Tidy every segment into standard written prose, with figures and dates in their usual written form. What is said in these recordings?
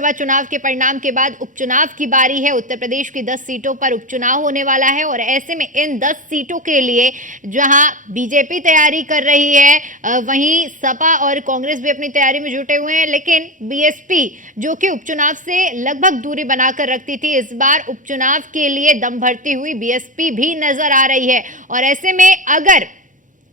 लोकसभा चुनाव के परिणाम के बाद उपचुनाव की बारी है। उत्तर प्रदेश की 10 सीटों पर उपचुनाव होने वाला है और ऐसे में इन 10 सीटों के लिए जहां बीजेपी तैयारी कर रही है, वहीं सपा और कांग्रेस भी अपनी तैयारी में जुटे हुए हैं। लेकिन बीएसपी जो कि उपचुनाव से लगभग दूरी बनाकर रखती थी, इस बार उपचुनाव के लिए दम भरती हुई बीएसपी भी नजर आ रही है। और ऐसे में अगर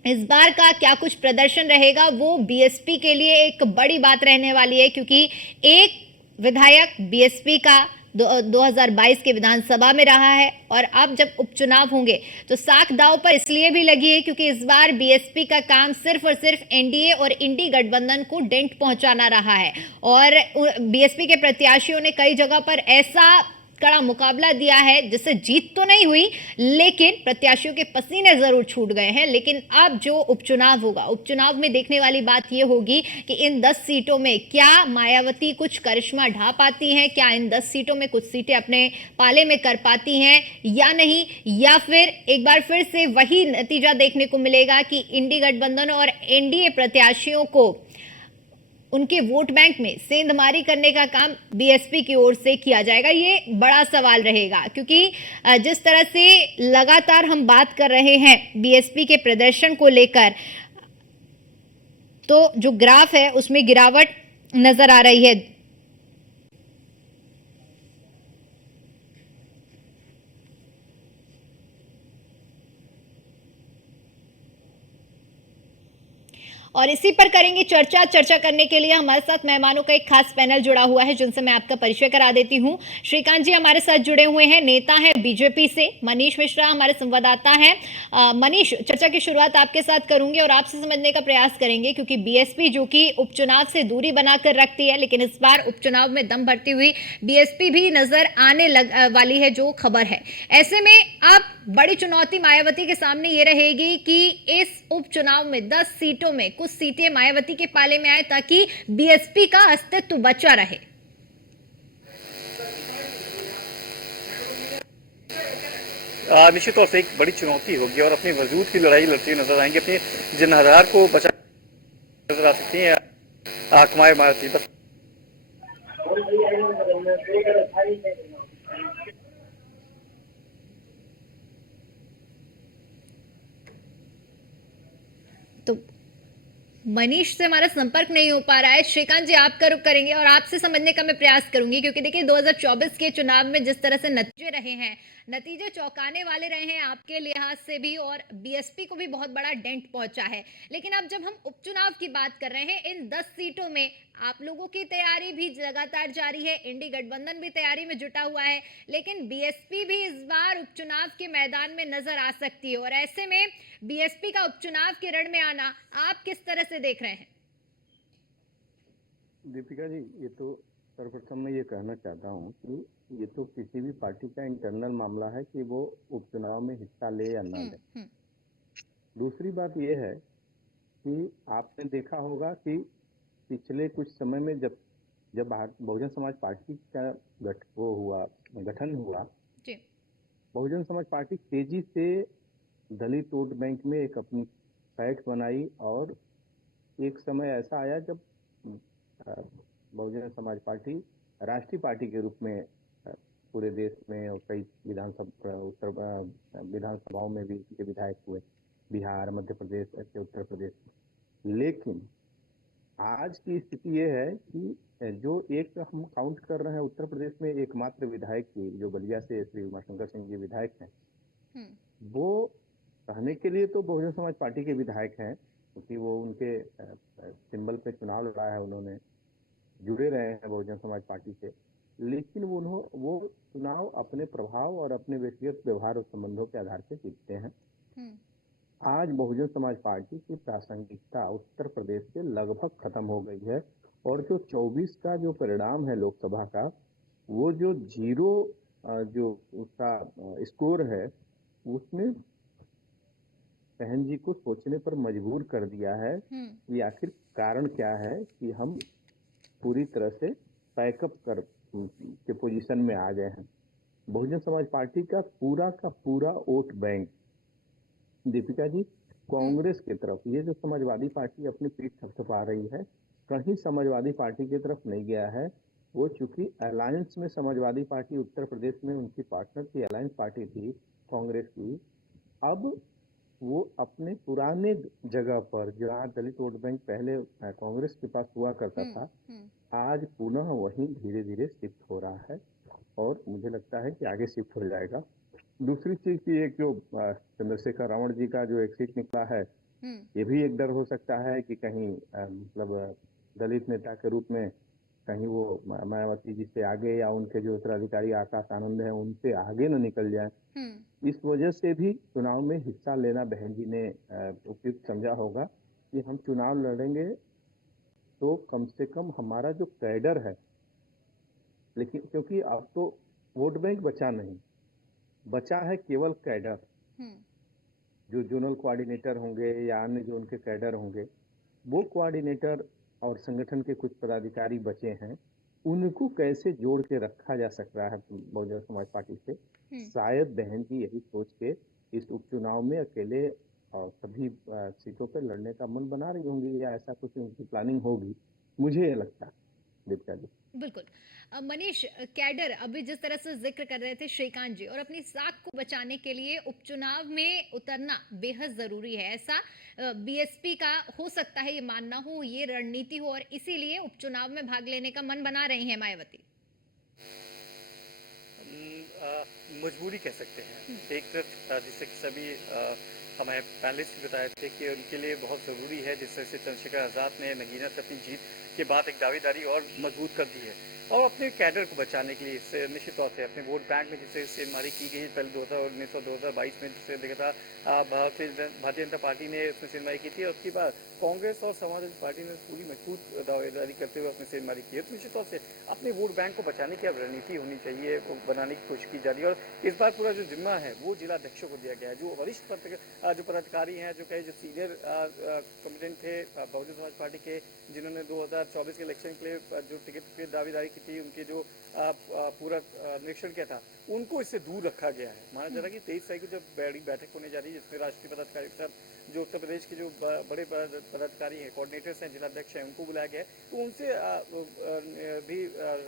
इस बार का क्या कुछ प्रदर्शन रहेगा, वो बीएसपी के लिए एक बड़ी बात रहने वाली है, क्योंकि एक विधायक बीएसपी का 2022 के विधानसभा में रहा है और अब जब उपचुनाव होंगे तो साख दांव पर इसलिए भी लगी है क्योंकि इस बार बीएसपी का काम सिर्फ और सिर्फ एनडीए और इंडी गठबंधन को डेंट पहुंचाना रहा है। और बीएसपी के प्रत्याशियों ने कई जगह पर ऐसा कड़ा मुकाबला दिया है जिससे जीत तो नहीं हुई, लेकिन प्रत्याशियों के पसीने जरूर छूट गए हैं। लेकिन अब जो उपचुनाव होगा, उपचुनाव में देखने वाली बात यह होगी कि इन 10 सीटों में क्या मायावती कुछ करिश्मा ढा पाती हैं, क्या इन 10 सीटों में कुछ सीटें अपने पाले में कर पाती हैं या नहीं, या फिर एक बार फिर से वही नतीजा देखने को मिलेगा कि इंडी गठबंधन और एनडीए प्रत्याशियों को उनके वोट बैंक में सेंधमारी करने का काम बीएसपी की ओर से किया जाएगा। ये बड़ा सवाल रहेगा, क्योंकि जिस तरह से लगातार हम बात कर रहे हैं बीएसपी के प्रदर्शन को लेकर, तो जो ग्राफ है उसमें गिरावट नजर आ रही है। और इसी पर करेंगे चर्चा। चर्चा करने के लिए हमारे साथ मेहमानों का एक खास पैनल जुड़ा हुआ है, जिनसे मैं आपका परिचय करा देती हूं। श्रीकांत जी हमारे साथ जुड़े हुए हैं, नेता हैं बीजेपी से। मनीष मिश्रा हमारे संवाददाता हैं। मनीष, चर्चा की शुरुआत आपके साथ करूंगी और आपसे समझने का प्रयास करेंगे, क्योंकि बीएसपी जो कि उपचुनाव से दूरी बनाकर रखती है, लेकिन इस बार उपचुनाव में दम भरती हुई बीएसपी भी नजर आने वाली है, जो खबर है। ऐसे में अब बड़ी चुनौती मायावती के सामने ये रहेगी कि इस उपचुनाव में 10 सीटों में कुछ सीटें मायावती के पाले में आए ताकि बीएसपी का अस्तित्व बचा रहे। निश्चित तौर से एक बड़ी चुनौती होगी और अपनी वजूद की लड़ाई लड़ती हुई नजर आएंगे, अपने जनहदार को बचा नजर आ सकती है आकमाए मायावती। बस तो मनीष से हमारा संपर्क नहीं हो पा रहा है। श्रीकांत जी आपका रुख करेंगे और आपसे समझने का मैं प्रयास करूंगी, क्योंकि देखिए 2024 के चुनाव में जिस तरह से नतीजे रहे हैं, नतीजे चौंकाने वाले रहे हैं आपके लिहाज से भी, और बीएसपी को भी बहुत बड़ा डेंट पहुंचा है। लेकिन अब जब हम उपचुनाव की बात कर रहे हैं, इन 10 सीटों में आप लोगों की तैयारी भी लगातार जारी है, इंडी गठबंधन भी तैयारी में जुटा हुआ है, लेकिन बीएसपी भी इस बार उपचुनाव के मैदान में नजर आ सकती है। और ऐसे में बीएसपी का उपचुनाव के रण में आना आप किस तरह से देख रहे हैं? दीपिका जी, ये तो सर्वप्रथम मैं ये कहना चाहता हूँ कि ये तो किसी भी पार्टी का इंटरनल मामला है कि वो उपचुनाव में हिस्सा ले या ना ले। दूसरी बात ये है कि आपने देखा होगा कि पिछले कुछ समय में जब जब बहुजन समाज पार्टी का गठन हुआ, बहुजन समाज पार्टी तेजी से दलित वोट बैंक में एक अपनी पैठ बनाई और एक समय ऐसा आया जब बहुजन समाज पार्टी राष्ट्रीय पार्टी के रूप में पूरे देश में और कई विधानसभाओं में भी इनके विधायक हुए, बिहार, मध्य प्रदेश, ऐसे उत्तर प्रदेश। लेकिन आज की स्थिति ये है कि जो एक हम काउंट कर रहे हैं उत्तर प्रदेश में एकमात्र विधायक की, जो बलिया से श्री उमाशंकर सिंह जी विधायक हैं, वो कहने के लिए तो बहुजन समाज पार्टी के विधायक हैं, क्योंकि वो उनके सिंबल पे चुनाव लड़ा है, उन्होंने जुड़े रहे हैं बहुजन समाज पार्टी से, लेकिन वो चुनाव अपने प्रभाव और अपने व्यक्तिगत व्यवहार और संबंधों के आधार पर जीतते हैं। आज बहुजन समाज पार्टी की प्रासंगिकता उत्तर प्रदेश से लगभग खत्म हो गई है और जो 24 का जो परिणाम है लोकसभा का, वो जो जीरो जो उसका स्कोर है, उसने बहन जी को सोचने पर मजबूर कर दिया है कि आखिर कारण क्या है कि हम पूरी तरह से पैकअप कर के पोजीशन में आ गए हैं। बहुजन समाज पार्टी का पूरा वोट बैंक दीपिका जी कांग्रेस की तरफ, ये जो समाजवादी पार्टी अपनी पीठ थपथपा रही है, कहीं समाजवादी पार्टी की तरफ नहीं गया है। वो चूंकि अलायंस में समाजवादी पार्टी उत्तर प्रदेश में उनकी पार्टनर की अलायंस पार्टी थी कांग्रेस की, अब वो अपने पुराने जगह पर जहाँ दलित वोट बैंक पहले कांग्रेस के पास हुआ करता था, आज पुनः वहीं धीरे धीरे शिफ्ट हो रहा है और मुझे लगता है कि आगे शिफ्ट हो जाएगा। दूसरी चीज की एक जो चंद्रशेखर रावण जी का जो एक सीट निकला है, ये भी एक डर हो सकता है कि कहीं मतलब दलित नेता के रूप में कहीं वो मायावती जी से आगे या उनके जो उत्तराधिकारी आकाश आनंद है उनसे आगे न निकल जाए। इस वजह से भी चुनाव में हिस्सा लेना बहन जी ने उपयुक्त समझा होगा कि हम चुनाव लड़ेंगे तो कम से कम हमारा जो कैडर है, लेकिन क्योंकि अब तो वोट बैंक बचा नहीं, बचा है केवल कैडर। जो जोनल कोऑर्डिनेटर होंगे या अन्य जो उनके कैडर होंगे, वो कोऑर्डिनेटर और संगठन के कुछ पदाधिकारी बचे हैं, उनको कैसे जोड़ के रखा जा सकता है बहुजन समाज पार्टी से। शायद बहन जी यही सोच के इस उपचुनाव में अकेले और सभी सीटों पर लड़ने का मन बना रही होंगी या ऐसा कुछ उनकी प्लानिंग होगी, मुझे ये लगता है दीपिका जी। बिल्कुल। मनीष, कैडर अभी जिस तरह से जिक्र कर रहे थे श्रीकांत जी, और अपनी साख को बचाने के लिए उपचुनाव में उतरना बेहद जरूरी है, ऐसा बीएसपी का हो सकता है ये मानना हो, ये रणनीति हो, और इसीलिए उपचुनाव में भाग लेने का मन बना रही है मायावती। मजबूरी कह सकते हैं एक तरफ, जिससे कि सभी हमें पैनलिस्ट भी बताए थे कि उनके लिए बहुत ज़रूरी है, जिस तरह से चंद्रशेखर आज़ाद ने नगीना से अपनी जीत के बाद एक दावेदारी और मजबूत कर दी है और अपने कैडर को बचाने के लिए इससे निश्चित तौर से अपने वोट बैंक में जिससे सेंधमारी की गई पहले 2019 और 2022 में, जिससे देखा था भारतीय जनता पार्टी ने उसमें सेंधमारी की थी और उसके बाद कांग्रेस और समाजवादी पार्टी ने पूरी मजबूत दावेदारी करते हुए अपने सेंधमारी की है। तो निश्चित तौर से अपने वोट बैंक को बचाने की अब रणनीति होनी चाहिए, वो बनाने की कोशिश की जा रही है और इस बार पूरा जो जिम्मा है वो जिला अध्यक्षों को दिया गया है। जो वरिष्ठ जो पदाधिकारी हैं, जो कहे जो सीनियर कमिटेंट थे बहुजन समाज पार्टी के, जिन्होंने 2024 के इलेक्शन के लिए जो टिकट की दावेदारी की थी, उनके जो पूरा निरीक्षण किया था, उनको इससे दूर रखा गया है। माना जा रहा है कि 23 तारीख को जब बड़ी बैठक होने जा रही है, जिसमें राष्ट्रीय पदाधिकारी के साथ जो उत्तर प्रदेश के जो बड़े पदाधिकारी हैं, कोऑर्डिनेटर्स हैं, जिलाध्यक्ष हैं, उनको बुलाया गया है, तो उनसे भी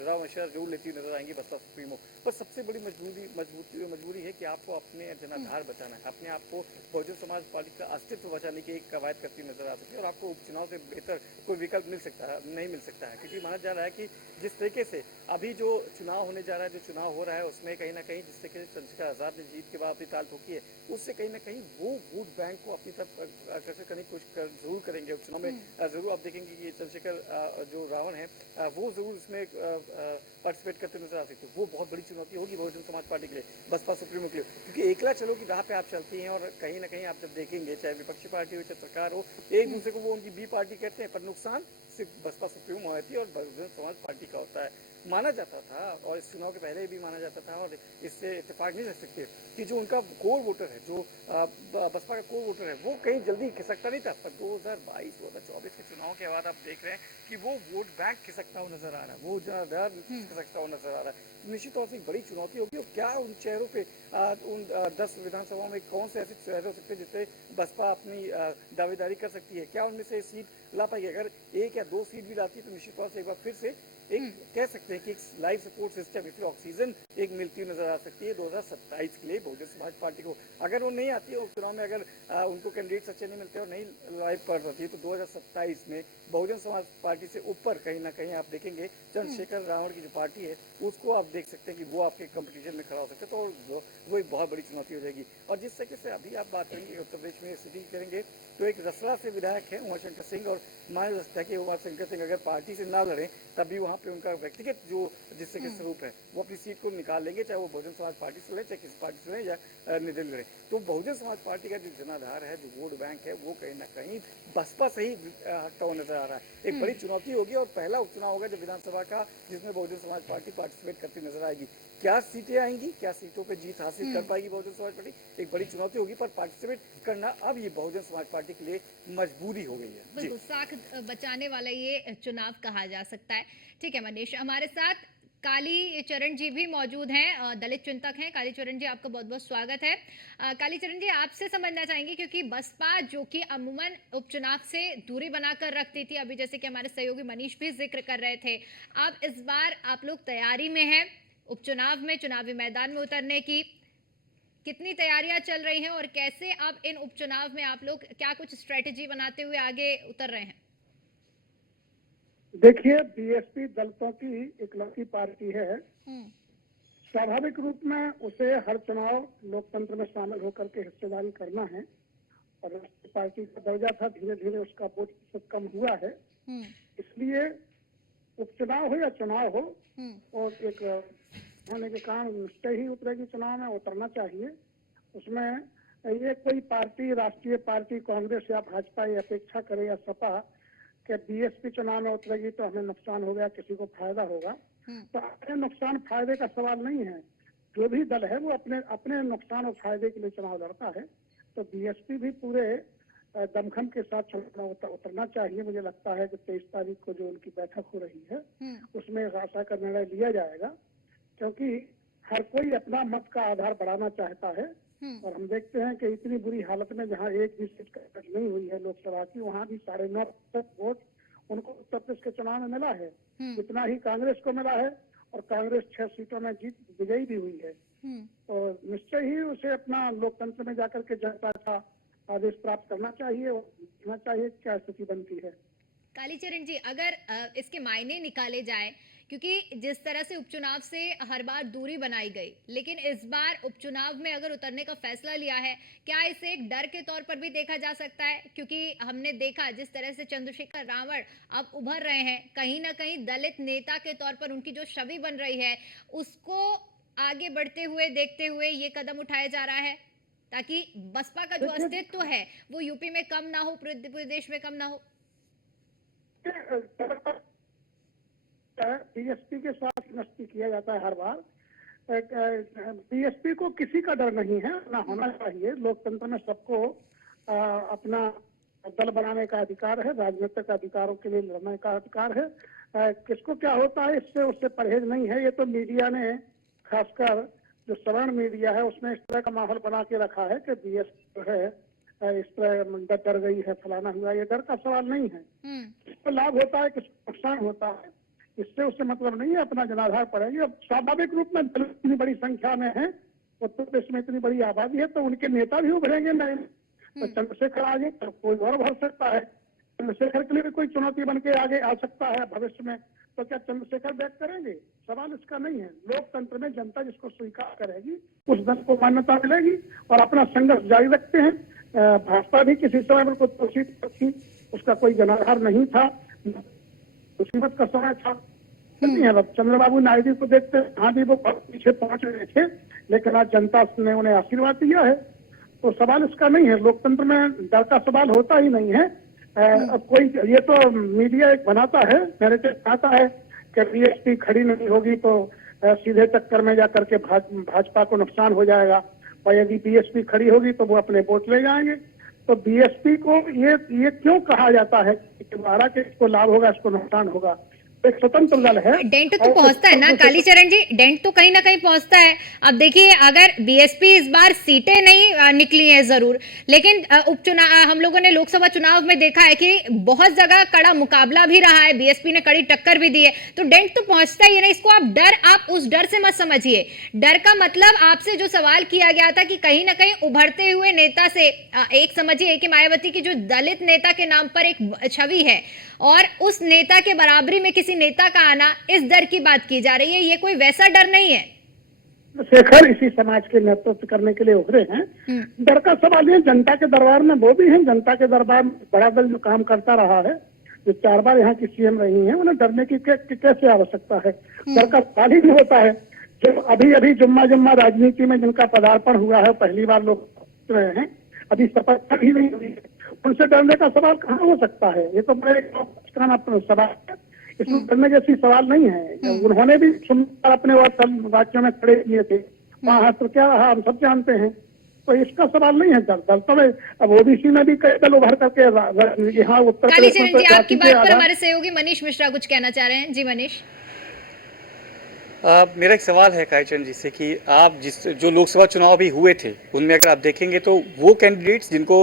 राव मशवरा जरूर लेती नजर आएंगी बसपा सुप्रीमो। पर सबसे बड़ी मजबूरी है कि आपको अपने जनाधार बचाना है, अपने आप को बहुजन समाज पार्टी का अस्तित्व बचाने की एक कवायद करती नजर आ सकती है और आपको उपचुनाव से बेहतर कोई विकल्प नहीं मिल सकता है, क्योंकि माना जा रहा है कि जिस तरीके से अभी जो चुनाव होने जा रहा है, जो चुनाव हो रहा है, उसमें कहीं ना कहीं जिस तरीके से चंद्रशेखर आजाद ने जीत के बाद अपनी ताल ठोकी है, उससे कहीं ना कहीं वो वोट बैंक को अपनी तरफ आकर्षित करने की कोशिश जरूर करेंगे उपचुनाव में। जरूर आप देखेंगे कि चंद्रशेखर जो रावण है वो जरूर इसमें पार्टिसिपेट करते नजर आ सकते हैं। वो बहुत बड़ी चुनौती होगी बहुजन समाज पार्टी के लिए, बसपा सुप्रीमो के लिए, क्योंकि एकला चलो की राह पे आप चलती हैं और कहीं ना कहीं आप जब देखेंगे, चाहे विपक्षी पार्टी हो चाहे सरकार हो, एक दूसरे को वो उनकी बी पार्टी कहते हैं, पर नुकसान सिर्फ बसपा सुप्रीमो मायावती और बहुजन समाज पार्टी का होता है। माना जाता था और इस चुनाव के पहले भी माना जाता था और इससे इत्तेफाक नहीं रख सकते कि जो उनका कोर वोटर है, जो बसपा का कोर वोटर है, वो कहीं जल्दी खिसकता नहीं था। पर 2022-2024 के चुनाव के बाद आप देख रहे हैं कि वो वोट बैंक खिसकता हुआ नजर आ रहा है, वो जनाधार खिसकता हुआ नजर आ रहा है। निश्चित तौर से एक बड़ी चुनौती होगी और क्या उन चेहरों पे उन 10 विधानसभाओं में कौन से ऐसे चेहरे हो सकते हैं जिससे बसपा अपनी दावेदारी कर सकती है, क्या उनमें से सीट ला पाएगी। अगर 1 या 2 सीट भी लाती है तो निश्चित तौर से एक बार फिर से एक कह सकते हैं कि एक लाइफ सपोर्ट सिस्टम, इसलिए ऑक्सीजन एक मिलती हुई नजर आ सकती है 2027 के लिए बहुजन समाज पार्टी को। अगर वो नहीं आती है चुनाव में, अगर उनको कैंडिडेट्स अच्छे नहीं मिलते और नहीं लाइव कर पाती है, तो 2027 में बहुजन समाज पार्टी से ऊपर कहीं ना कहीं आप देखेंगे चंद्रशेखर रावण की जो पार्टी है उसको आप देख सकते हैं कि वो आपके कंपटीशन में खड़ा हो सकते हैं, तो वो एक बहुत बड़ी चुनौती हो जाएगी। और जिस तरीके से अभी आप बात करेंगे उत्तर प्रदेश में स्थिति करेंगे, तो एक रसला से विधायक है उमाशंकर सिंह, और माना जा सकता है कि उमाशंकर सिंह अगर पार्टी से ना लड़े तभी वहाँ पे उनका व्यक्तिगत जो जिस तरीके स्वरूप है वो अपनी सीट को निकाल लेंगे, चाहे वो बहुजन समाज पार्टी से लड़े, चाहे किसी पार्टी से लड़े या निर्दलीय लड़े। तो बहुजन समाज पार्टी का जो जनाधार है, जो वोट बैंक है, वो कहीं ना कहीं बसपा से ही हटता हुआ नजर आ रहा है। एक बड़ी चुनौती होगी और पहला उपचुनाव होगा जब विधानसभा का, जिसमें बहुजन समाज पार्टी पार्टिसिपेट करती नजर आएगी। क्या सीटें आएंगी, क्या सीटों पे जीत हासिल कर पाएगी बहुजन समाज पार्टी, एक बड़ी चुनौती होगी। पर पार्टिसिपेट करना अब ये बहुजन समाज पार्टी के लिए मजबूरी हो गई है। बिल्कुल, साख बचाने वाला ये चुनाव कहा जा सकता है। ठीक है मनीष, हमारे साथ कालीचरण जी भी मौजूद हैं, दलित चिंतक हैं। कालीचरण जी, आपका बहुत बहुत स्वागत है। कालीचरण जी, आपसे समझना चाहेंगे, क्योंकि बसपा जो कि अमूमन उपचुनाव से दूरी बनाकर रखती थी, अभी जैसे कि हमारे सहयोगी मनीष भी जिक्र कर रहे थे, अब इस बार आप लोग तैयारी में हैं उपचुनाव में, चुनावी मैदान में उतरने की। कितनी तैयारियां चल रही हैं और कैसे अब इन उपचुनाव में आप लोग क्या कुछ स्ट्रेटेजी बनाते हुए आगे उतर रहे हैं? देखिए, बीएसपी दलितों की इकलौती पार्टी है। हम्म। स्वाभाविक रूप में उसे हर चुनाव लोकतंत्र में शामिल होकर के हिस्सेदारी करना है और राष्ट्रीय पार्टी का दर्जा था, धीरे धीरे उसका वोट प्रतिशत कम हुआ है। इसलिए उपचुनाव हो या चुनाव हो, और एक होने के कारण निश्चय ही उतरेगी, चुनाव में उतरना चाहिए। उसमें ये कोई पार्टी, राष्ट्रीय पार्टी कांग्रेस या भाजपा ये अपेक्षा करे या सपा कि बीएसपी चुनाव में उतरेगी तो हमें नुकसान हो गया, किसी को फायदा होगा, तो अपने नुकसान फायदे का सवाल नहीं है। जो भी दल है वो अपने अपने नुकसान और फायदे के लिए चुनाव लड़ता है। तो बीएसपी भी पूरे दमखम के साथ चुनाव उतरना चाहिए। मुझे लगता है कि 23 तारीख को जो उनकी बैठक हो रही है उसमें आशा का निर्णय लिया जाएगा, क्योंकि हर कोई अपना मत का आधार बढ़ाना चाहता है। और हम देखते हैं कि इतनी बुरी हालत में जहां एक भी सीट कट नहीं हुई है लोकसभा की, वहां भी 9.5% वोट उनको उत्तर प्रदेश के चुनाव में मिला है, इतना ही कांग्रेस को मिला है, और कांग्रेस 6 सीटों में जीत विजयी भी हुई है। तो निश्चय ही उसे अपना लोकतंत्र में जाकर के जनता का आदेश प्राप्त करना चाहिए और देखना चाहिए क्या स्थिति बनती है। कालीचरण जी, अगर इसके मायने निकाले जाए, क्योंकि जिस तरह से उपचुनाव से हर बार दूरी बनाई गई, लेकिन इस बार उपचुनाव में अगर उतरने का फैसला लिया है, क्या इसे एक डर के तौर पर भी देखा जा सकता है? क्योंकि हमने देखा जिस तरह से चंद्रशेखर रावण अब उभर रहे हैं, कहीं ना कहीं दलित नेता के तौर पर उनकी जो छवि बन रही है उसको आगे बढ़ते हुए देखते हुए ये कदम उठाया जा रहा है, ताकि बसपा का जो अस्तित्व है वो यूपी में कम ना हो, प्रदेश में कम ना हो। बीएसपी के साथ नस्ती किया जाता है हर बार। बीएसपी को किसी का डर नहीं है, ना होना चाहिए। लोकतंत्र में सबको अपना दल बनाने का अधिकार है, राजनीतिक अधिकारों के लिए लड़ने का अधिकार है। किसको क्या होता है इससे उससे परहेज नहीं है। ये तो मीडिया ने, खासकर जो सवर्ण मीडिया है, उसने इस तरह का माहौल बना के रखा है कि बीएसपी जो है इस तरह डर गई है, फलाना हुआ। ये डर का सवाल नहीं है। किसको लाभ होता है, किसको नुकसान होता है, इससे उससे मतलब नहीं है। अपना जनाधार पड़ेगी। अब स्वाभाविक रूप में दलित इतनी बड़ी संख्या में है, उत्तर प्रदेश में इतनी बड़ी आबादी है, तो उनके नेता भी उभरेंगे। नहीं तो चंद्रशेखर आगे तो कोई और भर सकता है, चंद्रशेखर के लिए भी कोई चुनौती बन के आगे आ सकता है भविष्य में। तो क्या चंद्रशेखर बैक करेंगे? सवाल इसका नहीं है। लोकतंत्र में जनता जिसको स्वीकार करेगी उस दल को मान्यता मिलेगी और अपना संघर्ष जारी रखते हैं। भाजपा भी किसी समय पर कोई सीट थी, उसका कोई जनाधार नहीं था, मुसीबत का समय था नहीं है। चंद्रबाबू नायडू को देखते हाँ भी वो पीछे पहुंच रहे थे, लेकिन आज जनता ने उन्हें आशीर्वाद दिया है। तो सवाल इसका नहीं है। लोकतंत्र में डर का सवाल होता ही नहीं है। अब कोई ये तो मीडिया एक बनाता है, नैरेटिव बनाता है कि बीएसपी खड़ी नहीं होगी तो सीधे टक्कर में जाकर के भाजपा को नुकसान हो जाएगा, और यदि बीएसपी खड़ी होगी तो वो अपने वोट ले जाएंगे। तो बीएसपी को ये क्यों कहा जाता है कि बारह के इसको लाभ होगा, इसको नुकसान होगा? एक स्वतंत्र दल है। डेंट तो पहुंचता है ना कालीचरण जी, डेंट तो कहीं ना कहीं पहुंचता है। अब देखिए, अगर बीएसपी इस बार सीटें नहीं निकली हैं जरूर, लेकिन उपचुनाव हम लोगों ने लोकसभा चुनाव में देखा है कि बहुत जगह कड़ा मुकाबला भी रहा है, बीएसपी ने कड़ी टक्कर भी दी है, तो डेंट तो पहुंचता ही है ना। इसको आप उस डर से मत समझिए। डर का मतलब आपसे जो सवाल किया गया था कि कहीं ना कहीं उभरते हुए नेता से, एक समझिए कि मायावती की जो दलित नेता के नाम पर एक छवि है और उस नेता के बराबरी में किसी नेता का आना, इस डर की बात की जा रही है। ये कोई वैसा डर नहीं है। शेखर इसी समाज के नेतृत्व करने के लिए उभरे हैं। डर का सवाल ये, जनता के दरबार में वो भी है। जनता के दरबार में बड़ा दल जो काम करता रहा है, जो 4 बार यहाँ की सीएम रही हैं, उन्हें डरने की कैसे आवश्यकता है? डर का सवाल ही नहीं होता है। जो अभी जुम्मा राजनीति में जिनका पदार्पण हुआ है, पहली बार लोग रहे हैं, अभी शपथ भी नहीं हुई है, उनसे डरने का सवाल कहाँ हो सकता है? ये तो बड़े सवाल है, इसमें डरने जैसी सवाल नहीं है। उन्होंने भी सुनकर अपने राज्यों में खड़े किए थे, वहाँ तो क्या रहा हम सब जानते हैं। तो इसका सवाल नहीं है दल। तो अब ओबीसी में भी कई दल उभर करके यहाँ उत्तर प्रदेश में। कालीचरण जी, आपकी बात पर हमारे सहयोगी मनीष मिश्रा कुछ कहना चाह रहे हैं। जी मनीष। मेरा एक सवाल है काईचंद जी से कि आप जो लोकसभा चुनाव अभी हुए थे उनमें अगर आप देखेंगे तो वो कैंडिडेट्स जिनको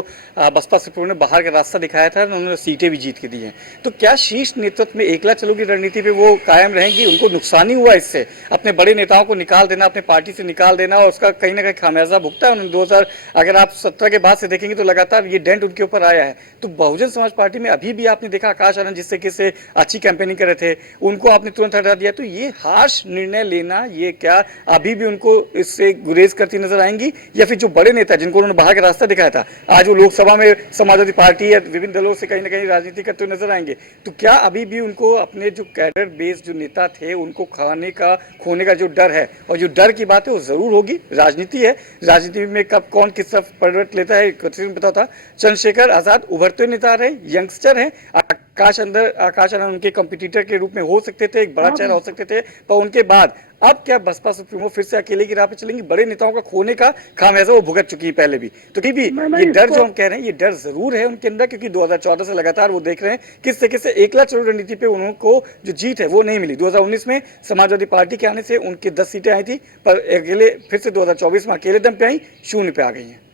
बसपा सुप्रीमो ने बाहर का रास्ता दिखाया था उन्होंने सीटें भी जीत के दी हैं, तो क्या शीर्ष नेतृत्व में एकला चलो की रणनीति पे वो कायम रहेंगी? उनको नुकसान ही हुआ इससे, अपने बड़े नेताओं को निकाल देना, अपने पार्टी से निकाल देना, और उसका कहीं ना कहीं खामियाजा भुगता है उन्होंने 2000 अगर आप 17 के बाद से देखेंगे तो लगातार ये डेंट उनके ऊपर आया है। तो बहुजन समाज पार्टी में अभी भी आपने देखा आकाश आनंद जिससे किससे अच्छी कैंपेनिंग कर रहे थे उनको आपने तुरंत हटा दिया, तो ये हार्श निर्णय लेना ये क्या अभी भी उनको इससे गुरेज करती नजर आएंगी, या फिर जो बड़े नेता जिनको उन्होंने बाहर का रास्ता दिखाया था आज वो लोकसभा में समाजवादी पार्टी या विभिन्न दलों से कहीं ना कहीं राजनीति करते हुए नजर आएंगे? तो क्या अभी भी उनको अपने जो कैडर बेस जो नेता थे उनको खोने का जो डर है, और जो डर की बात है वो जरूर होगी, राजनीति है, राजनीति में कब कौन किस तरफ पलट लेता है पता था। चंद्रशेखर आजाद उभरते नेता रहे, यंगस्टर हैं, आकाश आनंद उनके कंपटीटर के रूप में हो सकते थे, एक बड़ा चेहरा हो सकते थे, पर उनके बाद अब क्या बसपा सुप्रीमो फिर से अकेले की राह पे चलेंगी? बड़े नेताओं का खोने का खामियाजा वो भुगत चुकी है पहले भी, तो भी ये डर जो हम कह रहे हैं ये डर जरूर है उनके अंदर, क्योंकि 2014 से लगातार वो देख रहे हैं किस तरीके से एकला चलो रणनीति पे उनको जो जीत है वो नहीं मिली। 2019 में समाजवादी पार्टी के आने से उनकी 10 सीटें आई थी, पर अकेले फिर से 2024 में अकेले दम पे आई, 0 पे आ गई है।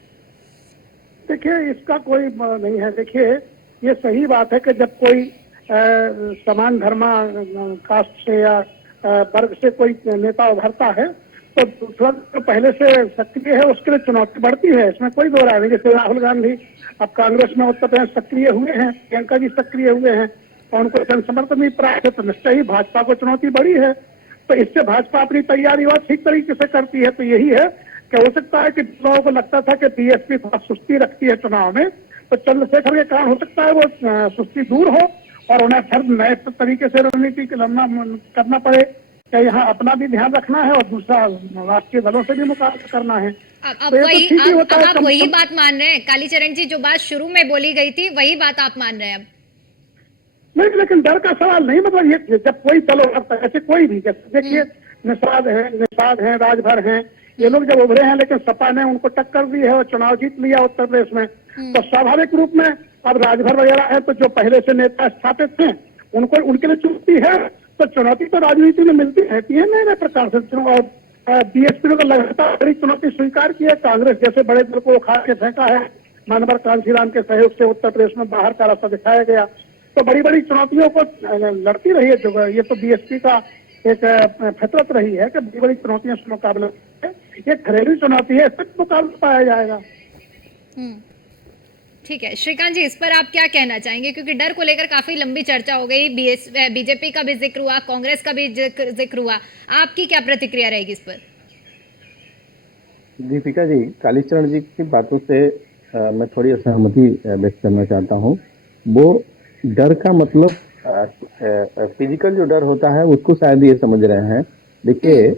देखिए, इसका कोई नहीं है। देखिए, ये सही बात है कि जब कोई समान धर्मा कास्ट से या वर्ग से कोई नेता उभरता है तो दूसरा जो पहले से सक्रिय है उसके लिए चुनौती बढ़ती है, इसमें कोई दो राय नहीं। जैसे राहुल गांधी अब कांग्रेस में उत्तर प्रदेश सक्रिय हुए हैं, प्रियंका जी सक्रिय हुए हैं और उनको जन समर्थन भी प्राप्त है, तो निश्चय ही भाजपा को चुनौती बढ़ी है। तो इससे भाजपा अपनी तैयारी और ठीक तरीके से करती है। तो यही है कि हो सकता है कि लोगों को लगता था कि बीएसपी थोड़ा सुस्ती रखती है चुनाव में, तो चंद्रशेखर के कारण हो सकता है वो सुस्ती दूर हो और उन्हें फिर नए तरीके से रणनीति करना पड़े कि यहाँ अपना भी ध्यान रखना है और दूसरा राष्ट्रीय दलों से भी मुकाबला करना है। अब आप वही बात मान रहे हैं कालीचरण जी, जो बात शुरू में बोली गई थी वही बात आप मान रहे हैं अब? नहीं, लेकिन डर का सवाल नहीं, मतलब ये जब कोई दल उभरता है, ऐसे कोई भी, जैसे देखिए निषाद है, राजभर हैं, ये लोग जब उभरे हैं लेकिन सपा ने उनको टक्कर दी है और चुनाव जीत लिया उत्तर प्रदेश में, तो स्वाभाविक रूप में अब राजभर वगैरह है तो जो पहले से नेता स्थापित थे उनको उनके लिए चुनौती है, तो चुनौती तो राजनीति में मिलती रहती है नए नए प्रकार से। और बीएसपी ने तो लगातार बड़ी चुनौती स्वीकार की है, कांग्रेस जैसे बड़े दल को उखाड़ के फेंका है, मानवर कांशीराम के सहयोग से उत्तर प्रदेश में बाहर का रास्ता दिखाया गया, तो बड़ी बड़ी चुनौतियों को लड़ती रही है। जो ये तो बीएसपी का एक फितरत रही है कि बड़ी बड़ी चुनौतियों से मुकाबला है, ये घरेलू चुनौती है, इससे मुकाबला पाया जाएगा। ठीक है श्रीकांत जी, इस पर आप क्या कहना चाहेंगे, क्योंकि डर को लेकर काफी लंबी चर्चा हो गई, बीजेपी का भी जिक्र हुआ, कांग्रेस का भी जिक्र हुआ, आपकी क्या प्रतिक्रिया रहेगी इस पर? दीपिका जी, कालीचरण जी की बातों से मैं थोड़ी असहमति व्यक्त करना चाहता हूँ। वो डर का मतलब फिजिकल जो डर होता है उसको शायद ये समझ रहे हैं। देखिए,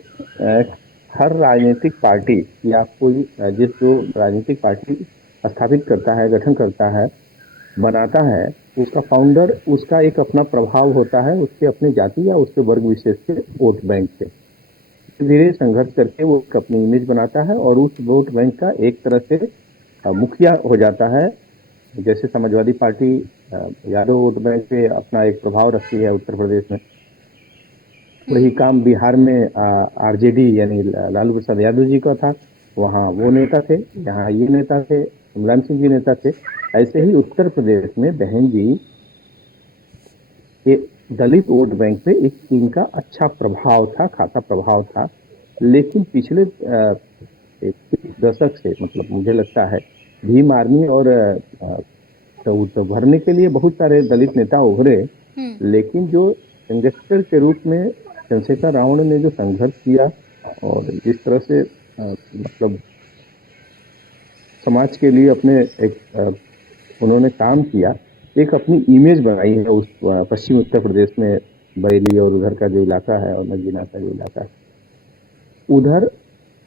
हर राजनीतिक पार्टी या कोई जो राजनीतिक पार्टी स्थापित करता है, गठन करता है, बनाता है, उसका फाउंडर, उसका एक अपना प्रभाव होता है उसके अपने जाति या उसके वर्ग विशेष के वोट बैंक से धीरे संघर्ष करके वो अपनी इमेज बनाता है और उस वोट बैंक का एक तरह से मुखिया हो जाता है। जैसे Samajwadi party Yadav vote bank पे अपना एक प्रभाव रखती है उत्तर प्रदेश में, वही काम बिहार में आरजेडी यानी लालू प्रसाद यादव जी का था, वहाँ वो नेता थे, यहाँ ये नेता थे, मुलायम सिंह जी नेता थे। ऐसे ही उत्तर प्रदेश में बहन जी के दलित वोट बैंक पे एक इनका अच्छा प्रभाव था, खाता प्रभाव था, लेकिन पिछले एक दशक से, मतलब मुझे लगता है भीम आर्मी और तो भरने के लिए बहुत सारे दलित नेता उभरे, लेकिन जो गैंगस्टर के रूप में चंद्रशेखर रावण ने जो संघर्ष किया और जिस तरह से मतलब समाज के लिए अपने एक उन्होंने काम किया, एक अपनी इमेज बनाई है उस पश्चिम उत्तर प्रदेश में, बरेली और उधर का जो इलाका है और नगीना का जो इलाका है, उधर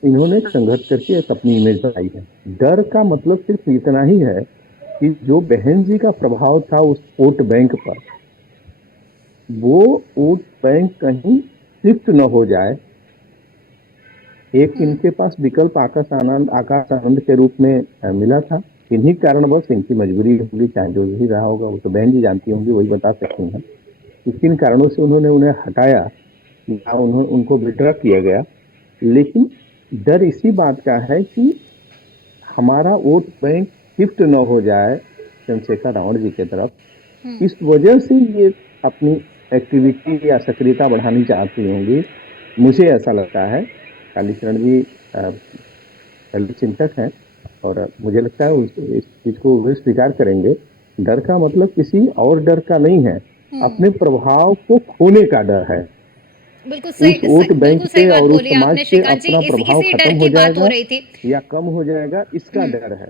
इन्होंने संघर्ष करके एक अपनी इमेज बनाई है। डर का मतलब सिर्फ इतना ही है कि जो बहन जी का प्रभाव था उस वोट बैंक पर, वो वोट बैंक कहीं शिफ्ट न हो जाए। एक इनके पास विकल्प आकाश आनंद के रूप में मिला था, इन्हीं कारणवश इनकी मजबूरी होगी, चाहे जो भी रहा होगा वो तो बहन जी जानती होंगी, वही बता सकती हैं कि किन कारणों से उन्होंने उन्हें हटाया। ना उनको विड्रॉ किया गया, लेकिन डर इसी बात का है कि हमारा वोट बैंक शिफ्ट न हो जाए चंद्रशेखर रावण जी की तरफ। इस वजह से ये अपनी एक्टिविटी या सक्रियता बढ़ानी चाहती होंगी, मुझे ऐसा लगता है। कालीचरण जी पहले चिंतक हैं और मुझे लगता है इस चीज को वे स्वीकार करेंगे। डर का मतलब किसी और डर का नहीं है, अपने प्रभाव को खोने का डर है। बिल्कुल उस सही वोट बैंक बिल्कुल सही पे बात और उस बोली समाज आपने पे श्रीकांत जी। अपना प्रभाव इसी खत्म डर हो की बात हो जाएगा रही थी। या कम हो जाएगा, इसका डर है।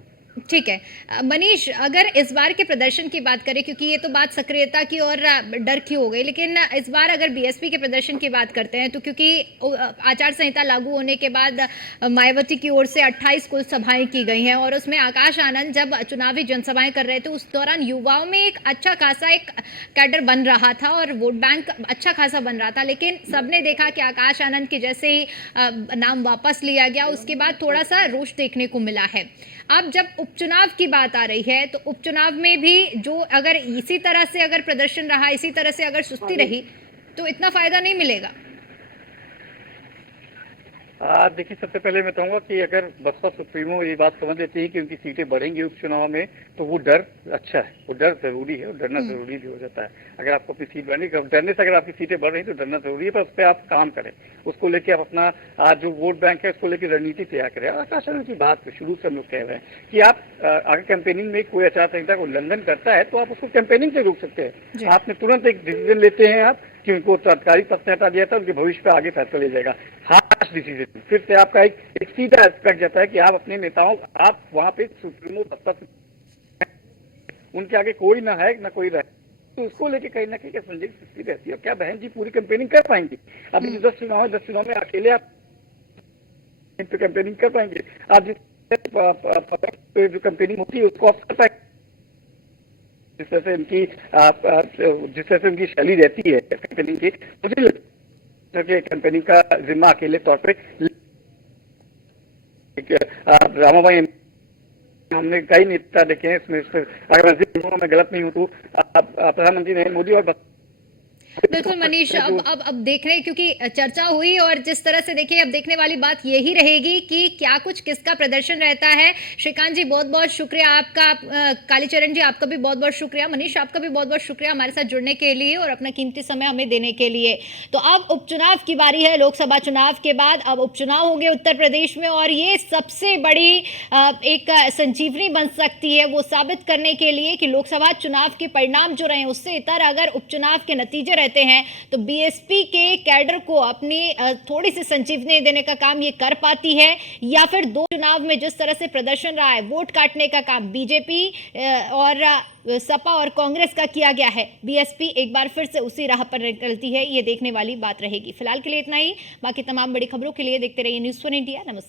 ठीक है। मनीष, अगर इस बार के प्रदर्शन की बात करें, क्योंकि ये तो बात सक्रियता की और डर की हो गई, लेकिन इस बार अगर बीएसपी के प्रदर्शन की बात करते हैं तो क्योंकि आचार संहिता लागू होने के बाद मायावती की ओर से 28 कुल सभाएं की गई हैं और उसमें आकाश आनंद जब चुनावी जनसभाएं कर रहे थे उस दौरान युवाओं में एक अच्छा खासा एक कैडर बन रहा था और वोट बैंक अच्छा खासा बन रहा था, लेकिन सबने देखा कि आकाश आनंद के जैसे ही नाम वापस लिया गया उसके बाद थोड़ा सा रोष देखने को मिला है। अब जब उपचुनाव की बात आ रही है तो उपचुनाव में भी जो अगर इसी तरह से अगर प्रदर्शन रहा, इसी तरह से अगर सुस्ती रही तो इतना फायदा नहीं मिलेगा। देखिए, सबसे पहले मैं कहूँगा कि अगर बसपा सुप्रीमो ये बात समझ लेती है कि उनकी सीटें बढ़ेंगी उपचुनाव में, तो वो डर अच्छा है, वो डर जरूरी है और डरना जरूरी भी हो जाता है। अगर आपको अपनी सीट बढ़नी, डरने से अगर आपकी सीटें बढ़ रही तो डरना जरूरी है, पर उस पर आप काम करें, उसको लेके आप अपना जो वोट बैंक है उसको लेकर रणनीति तैयार करें। आकाश आनंद की बात शुरू से हम लोग कह रहे हैं कि आप अगर कैंपेनिंग में कोई आचार संहिता को उल्लंघन करता है तो आप उसको कैंपेनिंग से रोक सकते हैं। आपने तुरंत एक डिसीजन लेते हैं आप कि उनको सरकारी पद से हटा दिया था, उनके भविष्य पर आगे फैसला ले जाएगा। हार्श डिसीजन, फिर से आपका एक सीधा एस्पेक्ट जाता है कि आप अपने नेताओं, आप वहां पे सुप्रीमो सत्ता उनके आगे कोई ना है ना कोई रहे, तो उसको लेके कहीं ना कहीं संदिग्ध स्थिति रहती है। क्या बहन जी पूरी कैंपेनिंग कर पाएंगी? अभी जो 10 चुनाव है, 10 चुनाव में अकेले आप कैंपेनिंग कर पाएंगे? आप जो कैंपेनिंग होती है उसको आप कर पाएंगे जिस तरह से उनकी शैली रहती है कैंपेनिंग की? मुझे लगता है कि कैंपेनिंग का जिम्मा अकेले तौर पे रामाबाई, हमने कई नेता देखे हैं इसमें, अगर मैं गलत नहीं हूँ तो प्रधानमंत्री नरेंद्र मोदी और बिल्कुल मनीष, अब देख रहे हैं क्योंकि चर्चा हुई और जिस तरह से देखिए अब देखने वाली बात यही रहेगी कि क्या कुछ किसका प्रदर्शन रहता है। श्रीकांत जी बहुत बहुत शुक्रिया आपका, कालीचरण जी आपका भी बहुत बहुत शुक्रिया, मनीष आपका भी बहुत बहुत शुक्रिया हमारे साथ जुड़ने के लिए और अपना कीमती समय हमें देने के लिए। तो अब उपचुनाव की बारी है, लोकसभा चुनाव के बाद अब उपचुनाव होंगे उत्तर प्रदेश में और ये सबसे बड़ी एक संजीवनी बन सकती है वो साबित करने के लिए कि लोकसभा चुनाव के परिणाम जो रहे उससे इतर अगर उपचुनाव के नतीजे हैं तो बीएसपी के कैडर को अपनी थोड़ी सी संजीवनी देने का काम ये कर पाती है, या फिर दो चुनाव में जिस तरह से प्रदर्शन रहा है वोट काटने का काम बीजेपी और सपा और कांग्रेस का किया गया है, बीएसपी एक बार फिर से उसी राह पर निकलती है, ये देखने वाली बात रहेगी। फिलहाल के लिए इतना ही, बाकी तमाम बड़ी खबरों के लिए देखते रहिए न्यूज़ 1 इंडिया। नमस्कार।